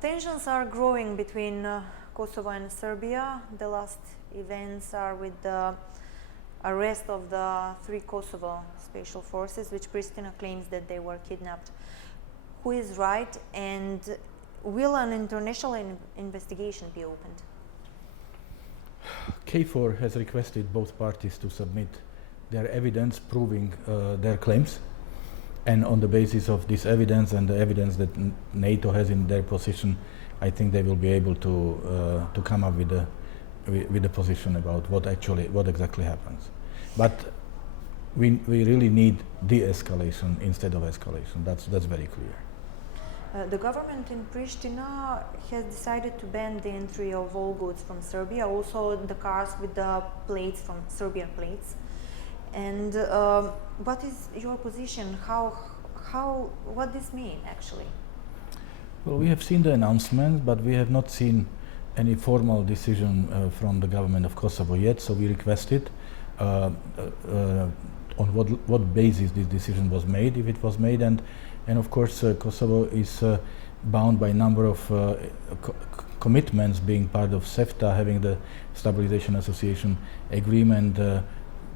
Tensions are growing between Kosovo and Serbia. The last events are with the arrest of the 3 Kosovo special forces, which Priština claims that they were kidnapped. Who is right, and will an international investigation be opened? KFOR has requested both parties to submit their evidence proving their claims, and on the basis of this evidence and the evidence that NATO has in their position, I think they will be able to come up with a position about what exactly happens. But we really need de-escalation instead of escalation. That's very clear. The government in Priština has decided to ban the entry of all goods from Serbia, also the cars with the plates from Serbian plates. And what is your position? What this mean actually? Well, we have seen the announcement, but we have not seen any formal decision from the government of Kosovo yet. So we requested on what basis this decision was made, if it was made, and of course Kosovo is bound by a number of commitments, being part of CEFTA, having the Stabilization Association Agreement,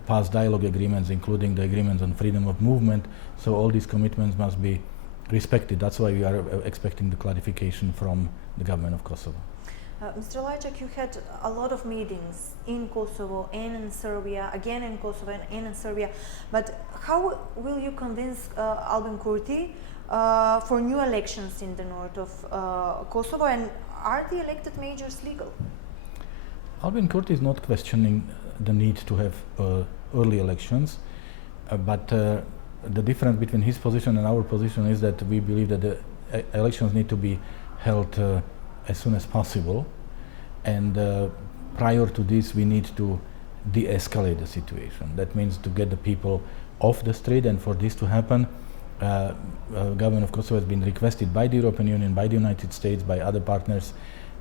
past dialogue agreements, including the agreements on freedom of movement. So all these commitments must be respected. That's why we are expecting the clarification from the government of Kosovo. Mr. Lajcak, you had a lot of meetings in Kosovo and in Serbia, again in Kosovo and in Serbia, but how will you convince Albin Kurti for new elections in the north of Kosovo, and are the elected mayors legal? Albin Kurti is not questioning the need to have early elections, but the difference between his position and our position is that we believe that the elections need to be held as soon as possible, and prior to this we need to de-escalate the situation. That means to get the people off the street, and for this to happen, government of Kosovo has been requested by the European Union, by the United States, by other partners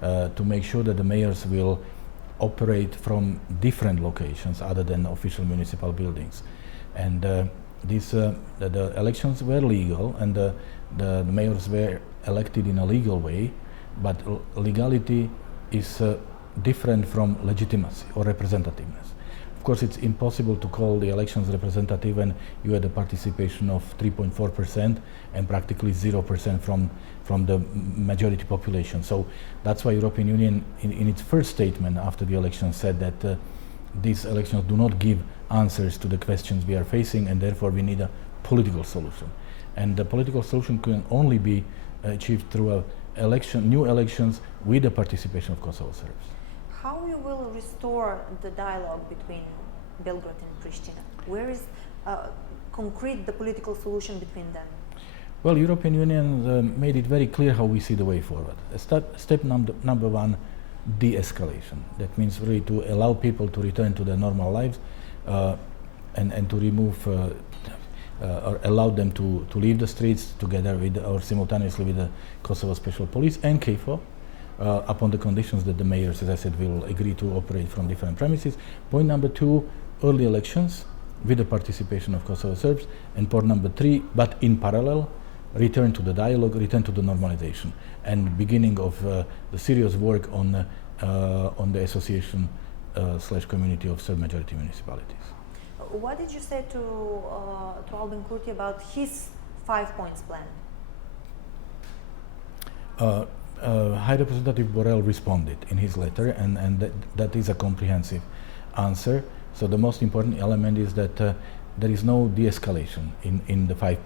to make sure that the mayors will operate from different locations other than official municipal buildings. And the elections were legal, and the mayors were elected in a legal way, but legality is different from legitimacy or representativeness. Of course, it's impossible to call the elections representative when you had a participation of 3.4% and practically 0% from the majority population. So that's why European Union in its first statement after the election said that these elections do not give answers to the questions we are facing, and therefore we need a political solution. And the political solution can only be achieved through new elections with the participation of Kosovo Serbs. How you will restore the dialogue between Belgrade and Priština? Where is concrete the political solution between them? Well, European Union made it very clear how we see the way forward. Step number one, de-escalation. That means really to allow people to return to their normal lives and to remove or allow them to leave the streets together with or simultaneously with the Kosovo Special Police and KFOR upon the conditions that the mayors, as I said, will agree to operate from different premises. Point number two, early elections with the participation of Kosovo Serbs. And point number three, but in parallel, return to the dialogue, return to the normalization, and beginning of the serious work on the association / community of Serb majority municipalities. What did you say to Albin Kurti about his 5 points plan? High Representative Borrell responded in his letter, and that is a comprehensive answer. So the most important element is that there is no de-escalation in the 5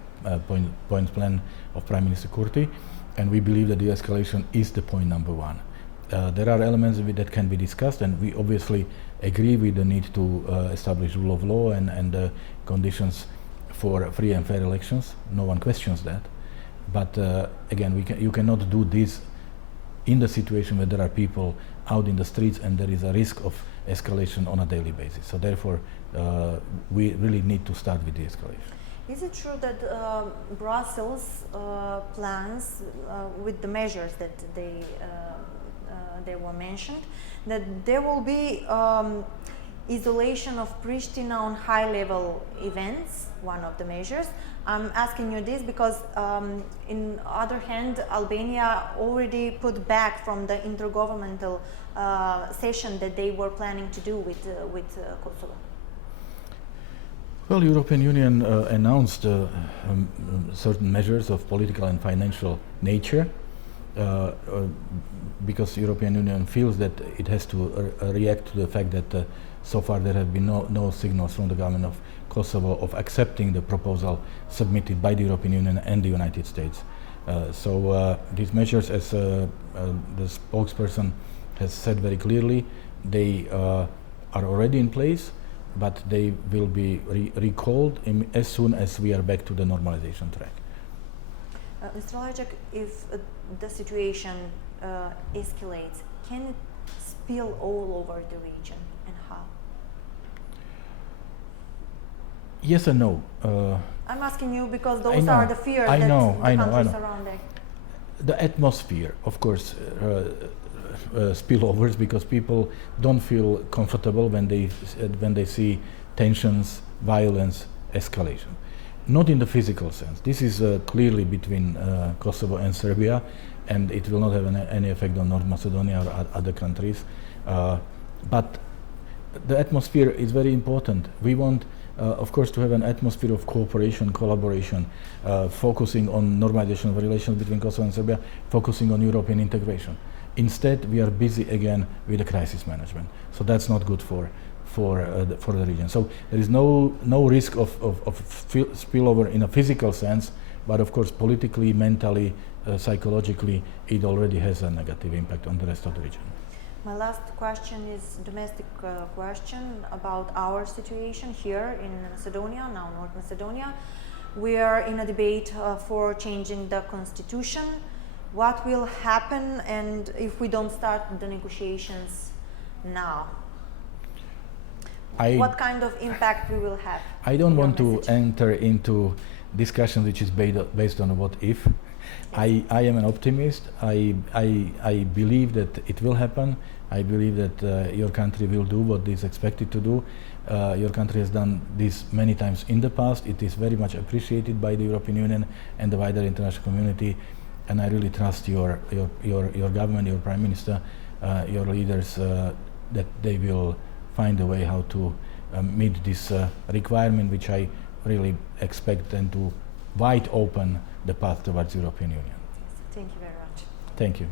points plan of Prime Minister Kurti, and we believe that de-escalation is the point number one. There are elements that can be discussed, and we obviously agree with the need to establish rule of law and conditions for free and fair elections. No one questions that. But again, you cannot do this in the situation where there are people out in the streets and there is a risk of escalation on a daily basis. So therefore, we really need to start with the escalation. Is it true that Brussels plans with the measures that they were mentioned, that there will be isolation of Pristina on high-level events, one of the measures. I'm asking you this because, in other hand, Albania already put back from the intergovernmental session that they were planning to do with Kosovo. Well, European Union announced certain measures of political and financial nature because European Union feels that it has to react to the fact that so far there have been no signals from the government of Kosovo of accepting the proposal submitted by the European Union and the United States. So these measures, as the spokesperson has said very clearly, they are already in place, but they will be recalled as soon as we are back to the normalization track. Mr. Lajcak, if the situation escalates, can it spill all over the region, and how? Yes and no. I'm asking you because those are the fears that the countries surrounding. The atmosphere, of course, spillovers because people don't feel comfortable when they see tensions, violence, escalation. Not in the physical sense. This is clearly between Kosovo and Serbia, and it will not have any effect on North Macedonia or other countries. But the atmosphere is very important. We want, of course, to have an atmosphere of cooperation, collaboration, focusing on normalization of relations between Kosovo and Serbia, focusing on European integration. Instead, we are busy again with the crisis management. So that's not good for the region. So there is no risk of spillover in a physical sense, but of course politically, mentally, psychologically, it already has a negative impact on the rest of the region. My last question is domestic question about our situation here in Macedonia, now North Macedonia. We are in a debate for changing the constitution. What will happen, and if we don't start the negotiations now? What kind of impact we will have? I don't want to enter into discussion which is based on a what if. I am an optimist. I believe that it will happen. I believe that your country will do what is expected to do. Your country has done this many times in the past. It is very much appreciated by the European Union and the wider international community. And I really trust your government, your Prime Minister, your leaders, that they will find a way how to meet this requirement, which I really expect them to wide open the path towards European Union. Thank you very much. Thank you.